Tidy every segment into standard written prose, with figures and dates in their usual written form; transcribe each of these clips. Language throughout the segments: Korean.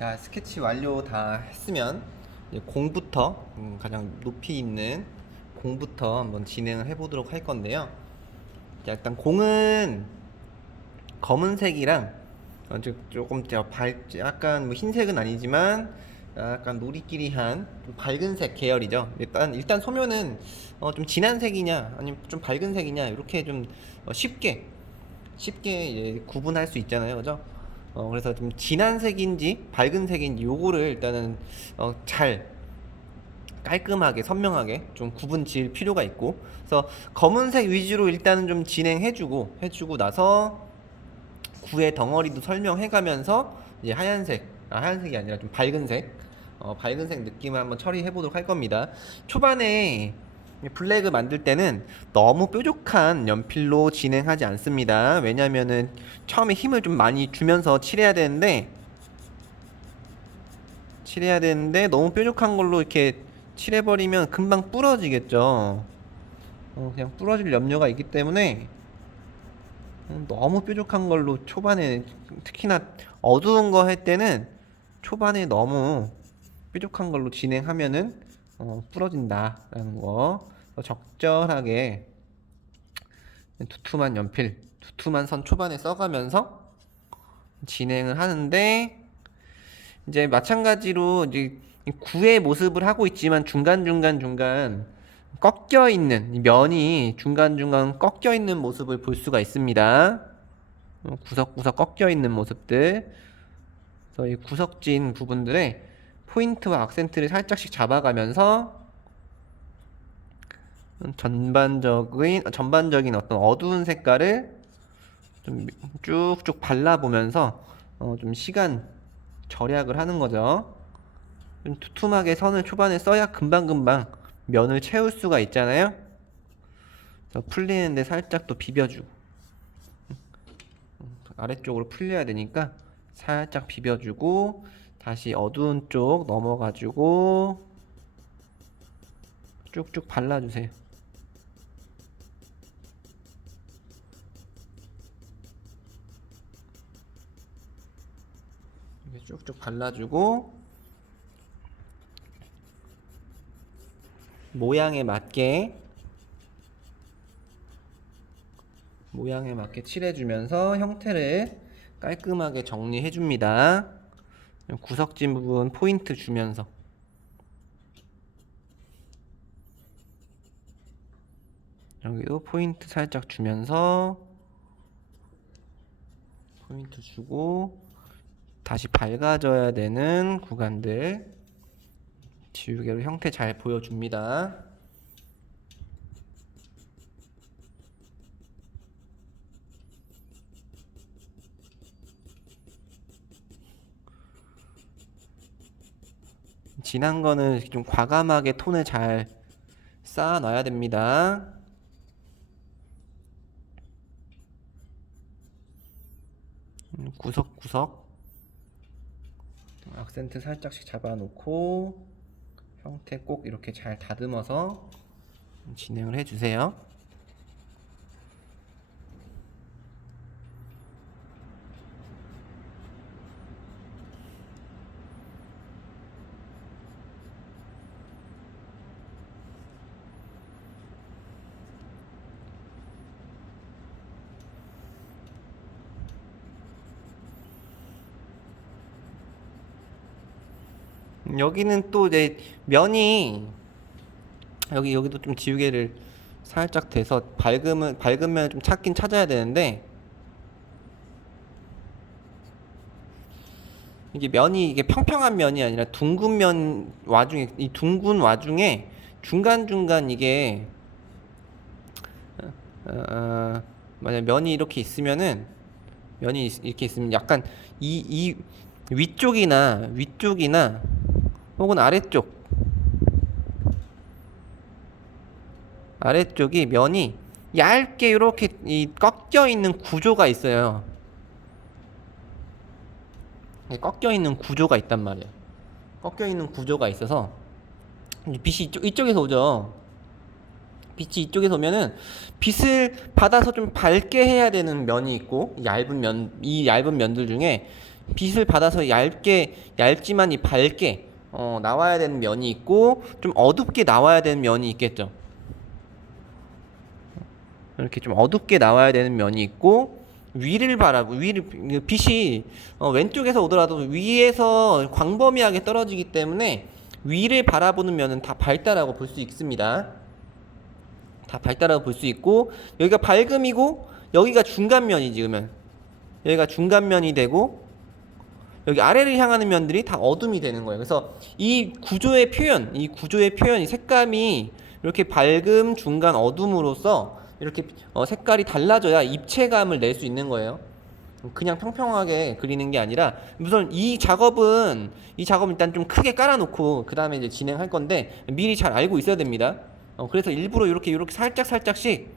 자, 스케치 완료 다 했으면 이제 공부터 가장 높이 있는 공부터 한번 진행을 해보도록 할 건데요. 자, 일단 공은 검은색이랑 조금 약간 뭐 흰색은 아니지만 약간 노리끼리한 좀 밝은 색 계열이죠. 일단 소묘는 좀 진한 색이냐 아니면 좀 밝은 색이냐 이렇게 좀 쉽게 이제 구분할 수 있잖아요, 그죠? 그래서 좀 진한 색인지 밝은 색인지 요거를 일단은 잘 깔끔하게 선명하게 좀 구분 지을 필요가 있고, 그래서 검은색 위주로 일단은 좀 해주고 나서 구의 덩어리도 설명해가면서 이제 하얀색이 아니라 좀 밝은 색 느낌을 한번 처리해 보도록 할 겁니다. 초반에 블랙을 만들 때는 너무 뾰족한 연필로 진행하지 않습니다. 왜냐면은 처음에 힘을 좀 많이 주면서 칠해야 되는데 너무 뾰족한 걸로 이렇게 칠해버리면 금방 부러지겠죠. 그냥 부러질 염려가 있기 때문에 너무 뾰족한 걸로 초반에, 특히나 어두운 거 할 때는 초반에 너무 뾰족한 걸로 진행하면은 부러진다라는 거. 적절하게 두툼한 선 초반에 써가면서 진행을 하는데, 이제 마찬가지로 이제 구의 모습을 하고 있지만 중간 꺾여 있는 면이 중간중간 꺾여 있는 모습을 볼 수가 있습니다. 구석구석 꺾여 있는 모습들. 그래서 이 구석진 부분들에 포인트와 악센트를 살짝씩 잡아가면서 전반적인 어떤 어두운 색깔을 좀 쭉쭉 발라보면서 좀 시간 절약을 하는 거죠. 좀 두툼하게 선을 초반에 써야 금방금방 면을 채울 수가 있잖아요. 그래서 풀리는데 살짝 또 비벼주고, 아래쪽으로 풀려야 되니까 살짝 비벼주고, 다시 어두운 쪽 넘어가지고 쭉쭉 발라주세요. 이렇게 쭉쭉 발라주고 모양에 맞게 칠해주면서 형태를 깔끔하게 정리해줍니다. 구석진 부분 포인트 주면서 여기도 포인트 살짝 주면서 포인트 주고, 다시 밝아져야 되는 구간들 지우개로 형태 잘 보여줍니다. 진한 거는 좀 과감하게 톤을 잘 쌓아놔야 됩니다. 구석구석 악센트 살짝씩 잡아놓고 형태 꼭 이렇게 잘 다듬어서 진행을 해주세요. 여기는 또 이제 면이 여기도 좀 지우개를 살짝 대서 밝은 면을 좀 찾긴 찾아야 되는데, 이게 평평한 면이 아니라 이 둥근 와중에 중간중간 이게 만약 면이 이렇게 있으면 약간 이 위쪽이나 혹은 아래쪽이 면이 얇게 이렇게 꺾여 있는 구조가 있어요. 꺾여 있는 구조가 있단 말이에요. 꺾여 있는 구조가 있어서 빛이 이쪽에서 오죠. 빛이 이쪽에서 오면은 빛을 받아서 좀 밝게 해야 되는 면이 있고, 이 얇은 면들 중에 빛을 받아서 얇지만 이 밝게 나와야 되는 면이 있고 좀 어둡게 나와야 되는 면이 있겠죠. 이렇게 좀 어둡게 나와야 되는 면이 있고 위를 빛이 왼쪽에서 오더라도 위에서 광범위하게 떨어지기 때문에 위를 바라보는 면은 다 밝다라고 볼 수 있습니다. 다 밝다라고 볼 수 있고 여기가 밝음이고 여기가 중간면이지 그러면 여기가 중간면이 되고 여기 아래를 향하는 면들이 다 어둠이 되는 거예요. 그래서 이 구조의 표현, 이 색감이 이렇게 밝음, 중간, 어둠으로써 이렇게 색깔이 달라져야 입체감을 낼 수 있는 거예요. 그냥 평평하게 그리는 게 아니라 우선 이 작업은 일단 좀 크게 깔아놓고 그 다음에 이제 진행할 건데 미리 잘 알고 있어야 됩니다. 그래서 일부러 이렇게 살짝씩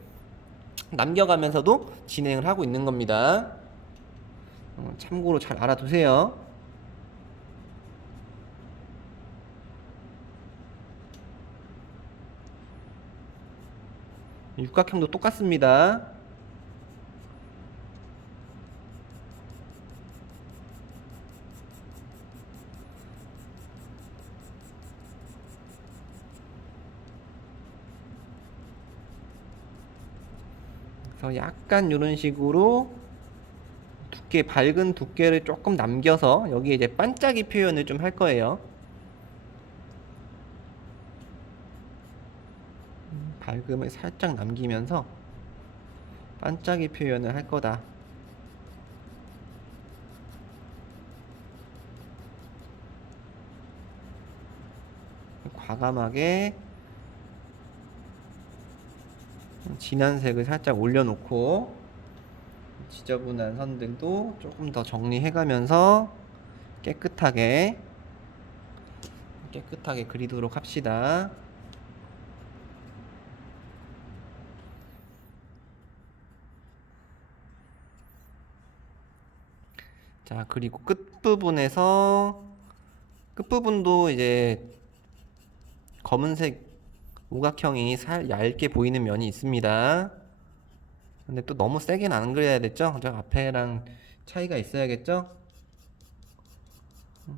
남겨가면서도 진행을 하고 있는 겁니다. 참고로 잘 알아두세요. 육각형도 똑같습니다. 그래서 약간 이런 식으로 밝은 두께를 조금 남겨서 여기에 이제 반짝이 표현을 좀 할 거예요. 밝음을 살짝 남기면서 반짝이 표현을 할 거다. 과감하게 진한 색을 살짝 올려놓고 지저분한 선들도 조금 더 정리해가면서 깨끗하게 그리도록 합시다. 자, 그리고 끝부분도 이제 검은색 우각형이 얇게 보이는 면이 있습니다. 근데 또 너무 세게는 안 그려야 됐죠? 저 앞에랑 차이가 있어야겠죠?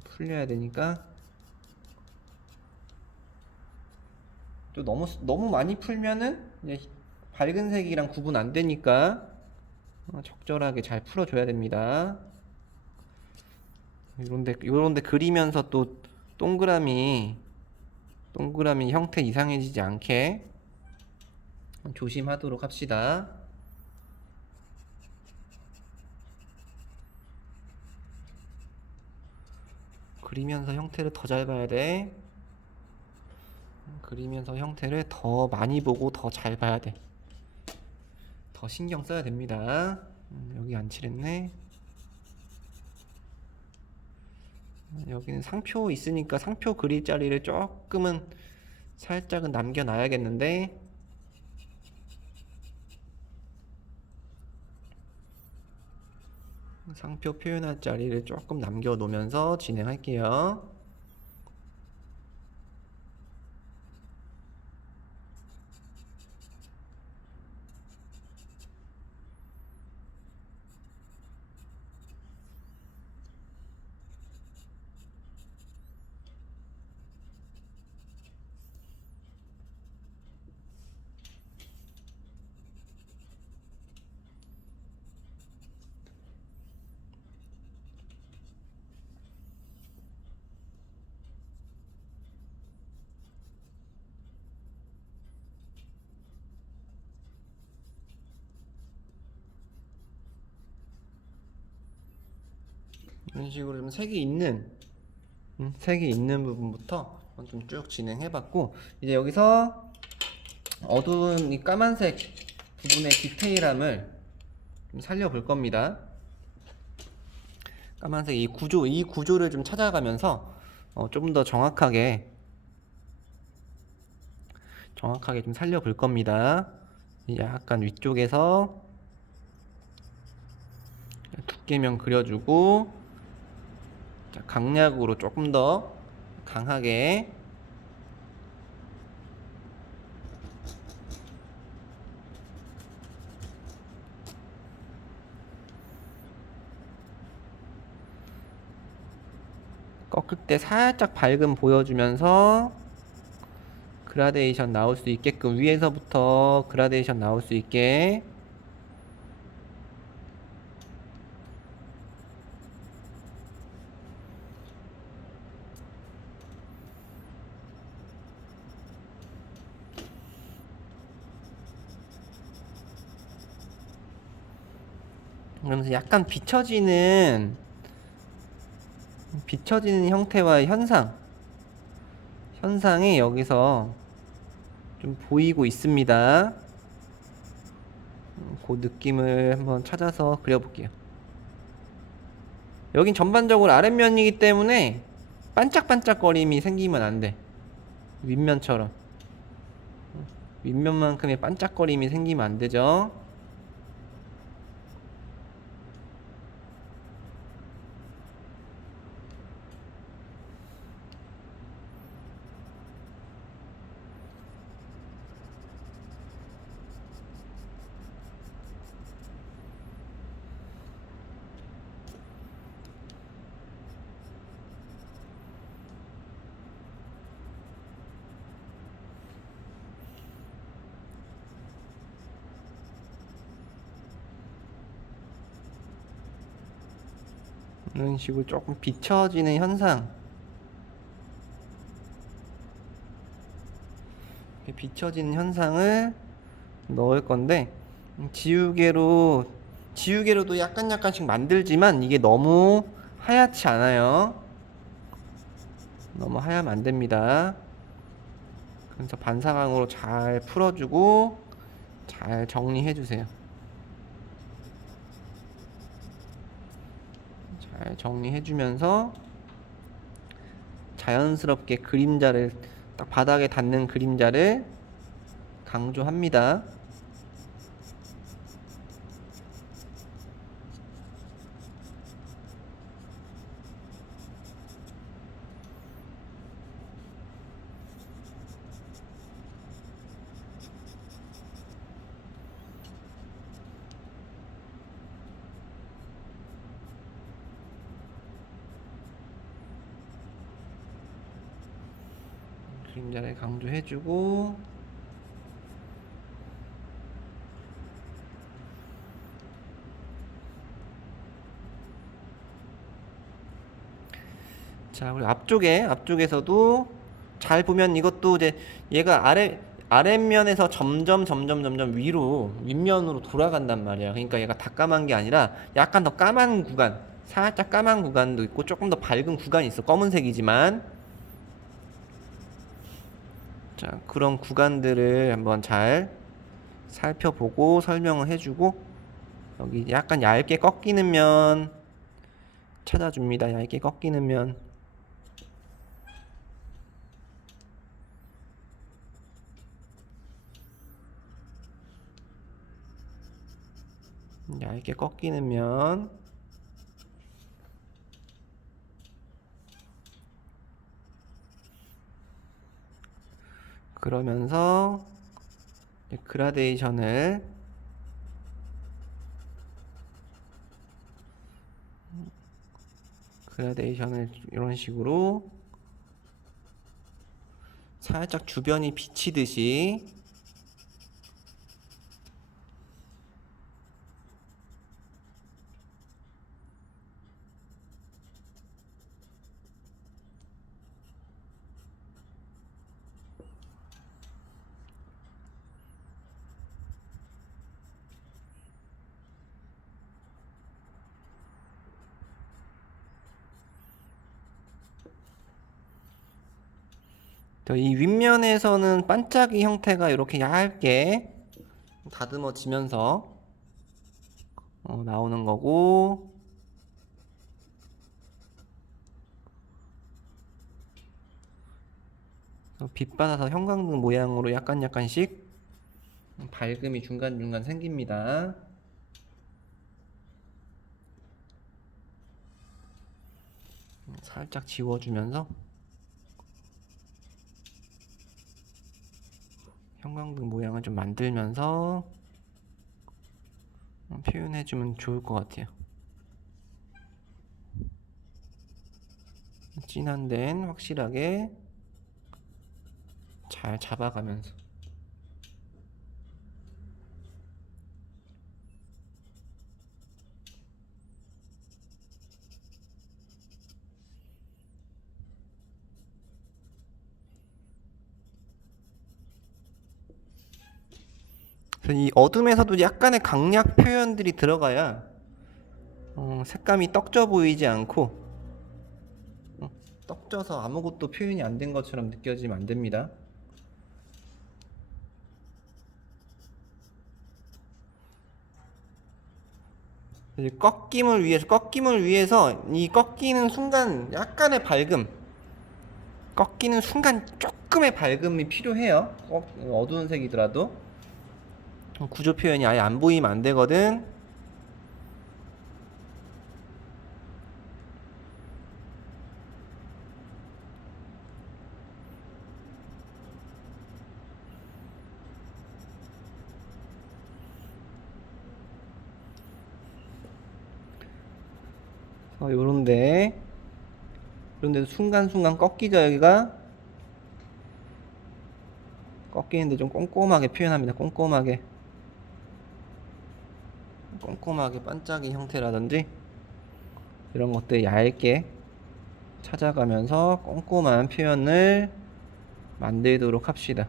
풀려야 되니까. 또 너무 많이 풀면은 이제 밝은 색이랑 구분 안 되니까 적절하게 잘 풀어줘야 됩니다. 요런데 그리면서 또 동그라미 형태 이상해지지 않게 조심하도록 합시다. 그리면서 형태를 더 잘 봐야 돼. 그리면서 형태를 더 많이 보고 더 잘 봐야 돼. 더 신경 써야 됩니다. 여기 안 칠했네. 여기는 상표 있으니까 상표 그릴 자리를 조금은 살짝은 남겨놔야겠는데 상표 표현할 자리를 조금 남겨놓으면서 진행할게요. 이런 식으로 좀 색이 있는 부분부터 좀 쭉 진행해봤고 이제 여기서 어두운 이 까만색 부분의 디테일함을 좀 살려볼 겁니다. 까만색 이 구조를 좀 찾아가면서 좀 더 정확하게 좀 살려볼 겁니다. 약간 위쪽에서 두께면 그려주고 강약으로 조금 더 강하게 꺾을 때 살짝 밝음 보여주면서 그라데이션 나올 수 있게끔, 위에서부터 그라데이션 나올 수 있게. 그러면서 약간 비춰지는 형태와 현상이 여기서 좀 보이고 있습니다. 그 느낌을 한번 찾아서 그려볼게요. 여긴 전반적으로 아랫면이기 때문에 반짝반짝거림이 생기면 안 돼. 윗면처럼. 윗면만큼의 반짝거림이 생기면 안 되죠. 이런 식으로 조금 비춰지는 현상, 이렇게 비춰지는 현상을 넣을 건데, 지우개로도 약간씩 만들지만 이게 너무 하얗지 않아요. 너무 하얗면 안 됩니다. 그래서 반사광으로 잘 풀어주고 잘 정리해 주세요. 잘 정리해 주면서 자연스럽게 딱 바닥에 닿는 그림자를 강조합니다. 그림자를 강조해주고, 자, 그리고 앞쪽에서도 잘 보면 이것도 이제 얘가 아랫면에서 점점 위로, 윗면으로 돌아간단 말이야. 그러니까 얘가 다 까만 게 아니라 약간 더 까만 구간, 살짝 까만 구간도 있고 조금 더 밝은 구간이 있어. 검은색이지만. 자, 그런 구간들을 한번 잘 살펴보고 설명을 해주고, 여기 약간 얇게 꺾이는 면 찾아줍니다. 얇게 꺾이는 면. 얇게 꺾이는 면. 그러면서 그라데이션을 이런 식으로 살짝 주변이 비치듯이 이 윗면에서는 반짝이 형태가 이렇게 얇게 다듬어지면서 나오는 거고, 빛 받아서 형광등 모양으로 약간씩 밝음이 중간중간 생깁니다. 살짝 지워주면서 형광등 모양을 좀 만들면서 표현해주면 좋을 것 같아요. 진한 데는 확실하게 잘 잡아가면서. 그래서 이 어둠에서도 약간의 강약 표현들이 들어가야 색감이 떡져 보이지 않고 떡져서 아무것도 표현이 안 된 것처럼 느껴지면 안 됩니다. 꺾임을 위해서 이 꺾이는 순간 약간의 밝음, 꺾이는 순간 조금의 밝음이 필요해요. 어두운 색이더라도 구조 표현이 아예 안 보이면 안 되거든. 요런데 순간순간 꺾이죠. 여기가 꺾이는데 좀 꼼꼼하게 표현합니다. 꼼꼼하게 반짝이 형태라든지 이런 것들 얇게 찾아가면서 꼼꼼한 표현을 만들도록 합시다.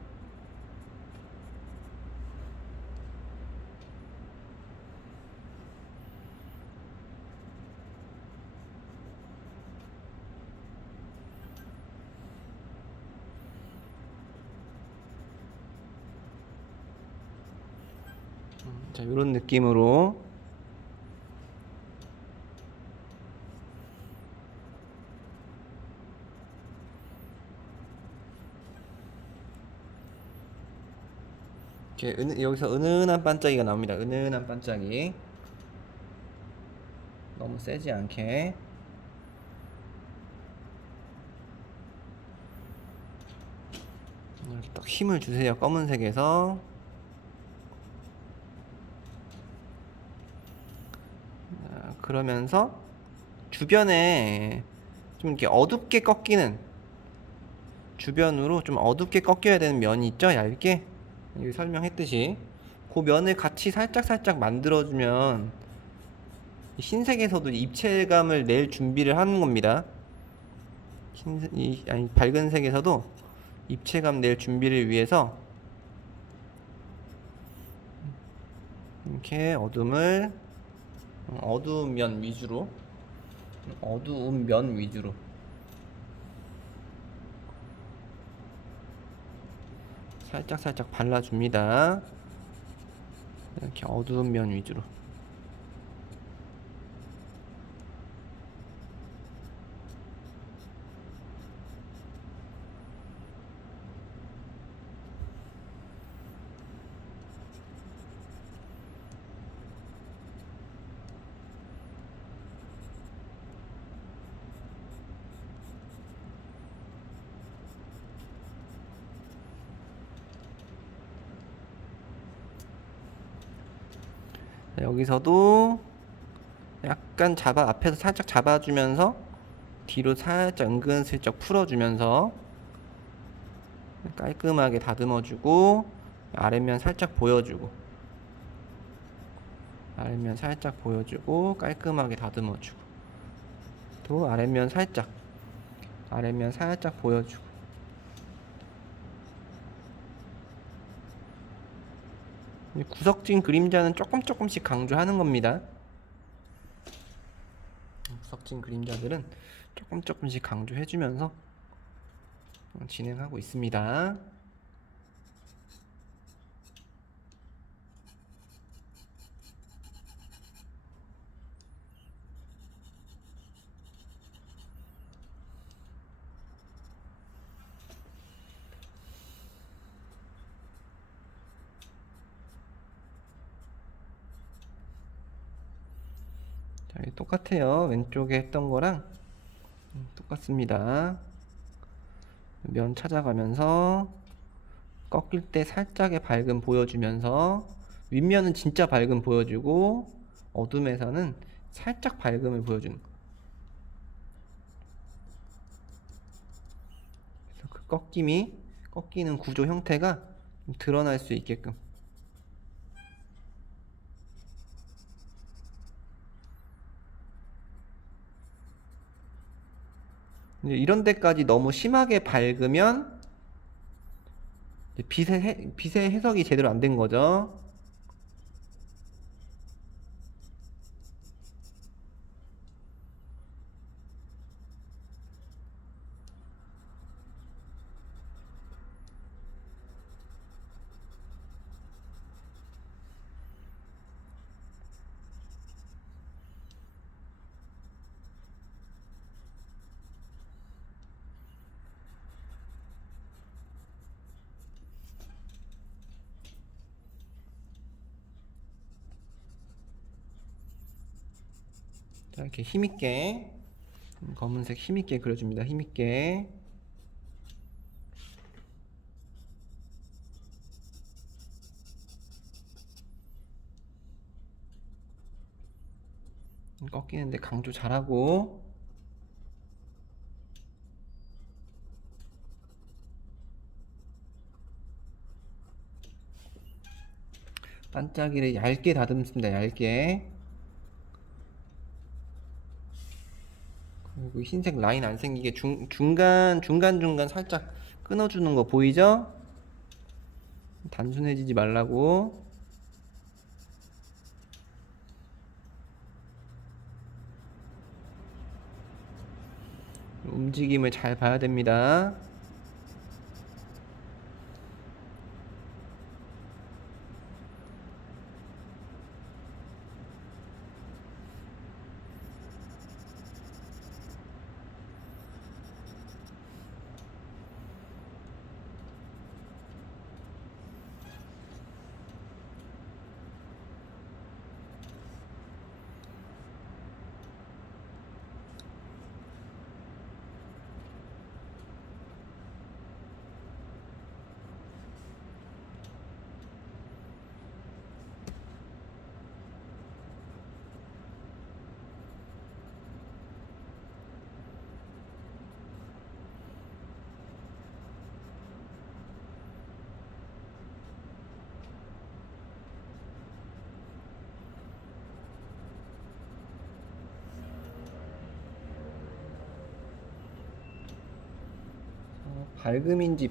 자, 이런 느낌으로 이렇게 여기서 은은한 반짝이가 나옵니다. 은은한 반짝이. 너무 세지 않게. 이렇게 딱 힘을 주세요. 검은색에서. 그러면서 주변에 좀 이렇게 어둡게 꺾이는, 주변으로 좀 어둡게 꺾여야 되는 면이 있죠. 얇게. 여기 설명했듯이 그 면을 같이 살짝 만들어주면 흰색에서도 입체감을 낼 준비를 하는 겁니다. 밝은 색에서도 입체감 낼 준비를 위해서 이렇게 어두운 면 위주로 살짝 발라줍니다. 이렇게 어두운 면 위주로. 여기서도 약간 앞에서 살짝 잡아주면서 뒤로 살짝 은근슬쩍 풀어주면서 깔끔하게 다듬어주고 아랫면 살짝 보여주고 깔끔하게 다듬어주고 또 아랫면 살짝 보여주고. 구석진 그림자는 조금씩 강조하는 겁니다. 구석진 그림자들은 조금씩 강조해주면서 진행하고 있습니다. 자, 똑같아요. 왼쪽에 했던 거랑 똑같습니다. 면 찾아가면서 꺾일 때 살짝의 밝음 보여주면서 윗면은 진짜 밝음 보여주고 어둠에서는 살짝 밝음을 보여주는 거. 그래서 그 꺾이는 구조 형태가 좀 드러날 수 있게끔. 근데 이런 데까지 너무 심하게 밝으면 빛의 해석이 제대로 안 된 거죠. 자, 이렇게 힘있게 검은색 힘있게 그려줍니다. 힘있게. 꺾이는데 강조 잘하고. 반짝이를 얇게 다듬습니다. 얇게. 그리고 흰색 라인 안 생기게 중간중간 살짝 끊어주는 거 보이죠? 단순해지지 말라고. 움직임을 잘 봐야 됩니다.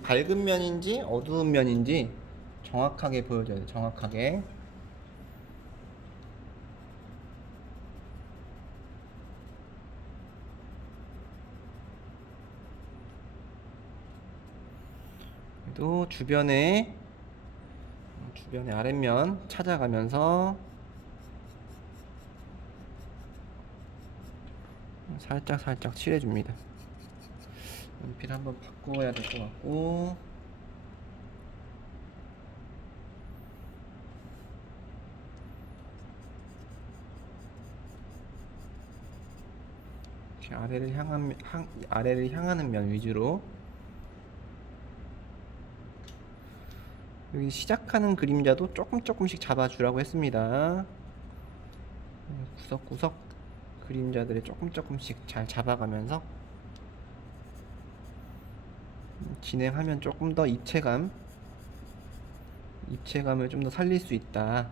밝은 면인지 어두운 면인지 정확하게 보여줘야 돼요. 정확하게. 또 주변에 아랫면 찾아가면서 살짝 칠해줍니다. 연필 한번 바꿔야 될 것 같고. 이렇게 아래를 향하는 면 위주로. 여기 시작하는 그림자도 조금씩 잡아주라고 했습니다. 구석구석 그림자들을 조금씩 잘 잡아가면서 진행하면 조금 더 입체감을 좀 더 살릴 수 있다.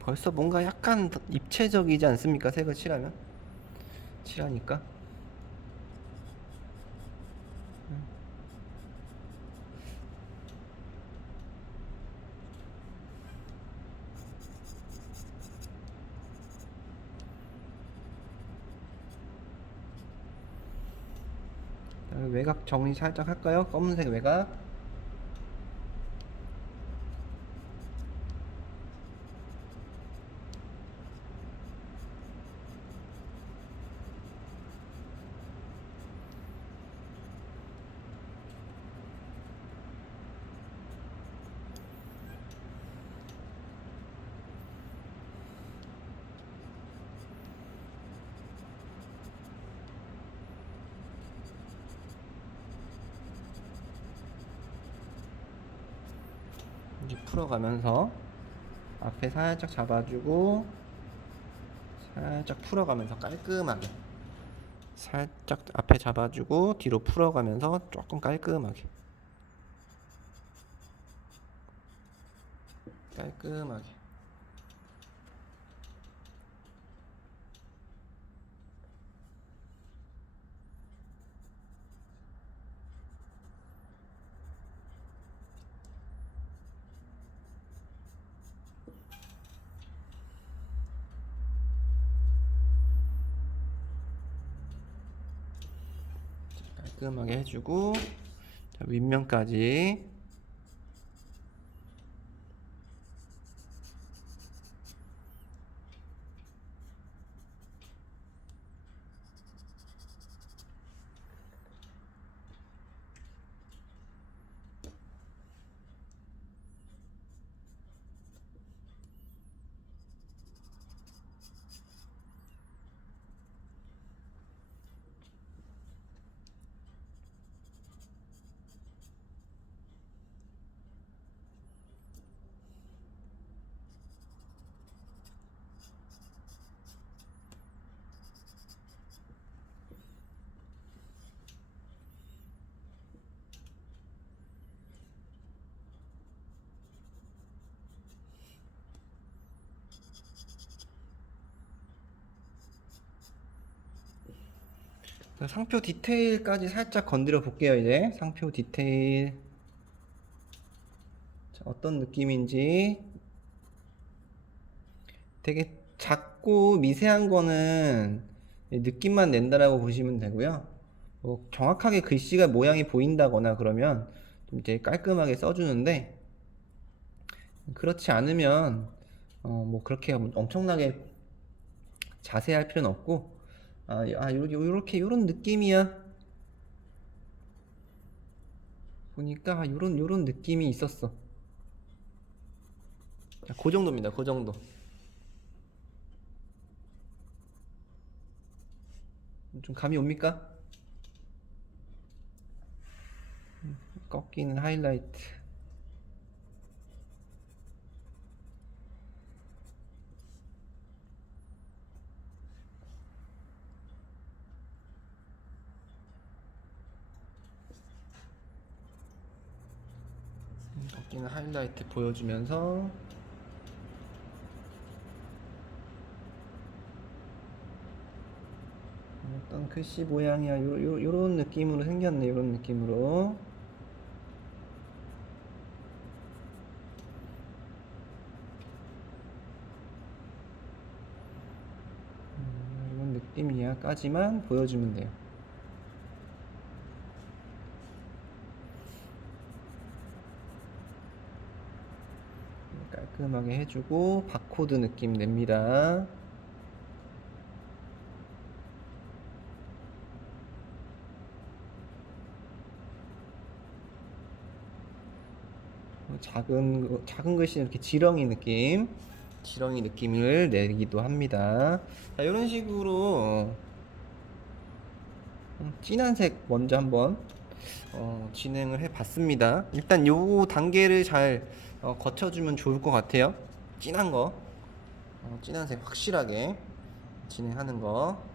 벌써 뭔가 약간 입체적이지 않습니까? 색을 칠하니까. 외곽 정리 살짝 할까요? 검은색 외곽. 이제 풀어가면서 앞에 살짝 잡아주고 살짝 풀어가면서 깔끔하게, 살짝 앞에 잡아주고 뒤로 풀어가면서 조금 깔끔하게, 깔끔하게. 깔끔하게 해주고, 자, 윗면까지. 상표 디테일까지 살짝 건드려 볼게요. 이제 상표 디테일, 자, 어떤 느낌인지. 되게 작고 미세한 거는 느낌만 낸다라고 보시면 되고요. 뭐 정확하게 글씨가 모양이 보인다거나 그러면 좀 이제 깔끔하게 써주는데, 그렇지 않으면 뭐 그렇게 엄청나게 자세할 필요는 없고, 요렇게 요런 느낌이야 보니까, 요런 느낌이 있었어. 자, 그 정도입니다. 그 정도. 좀 감이 옵니까? 꺾이는 하이라이트. 꺾이는 하이라이트 보여주면서, 어떤 글씨 모양이야, 요런 느낌으로 생겼네. 요런 느낌으로. 이런 느낌이야까지만 보여주면 돼요. 깔끔하게 해주고 바코드 느낌 냅니다. 작은 글씨는 이렇게 지렁이 느낌을 내기도 합니다. 자, 이런 식으로 진한 색 먼저 한번 진행을 해 봤습니다. 일단 요 단계를 잘 거쳐주면 좋을 것 같아요. 진한 거, 진한 색 확실하게 진행하는 거.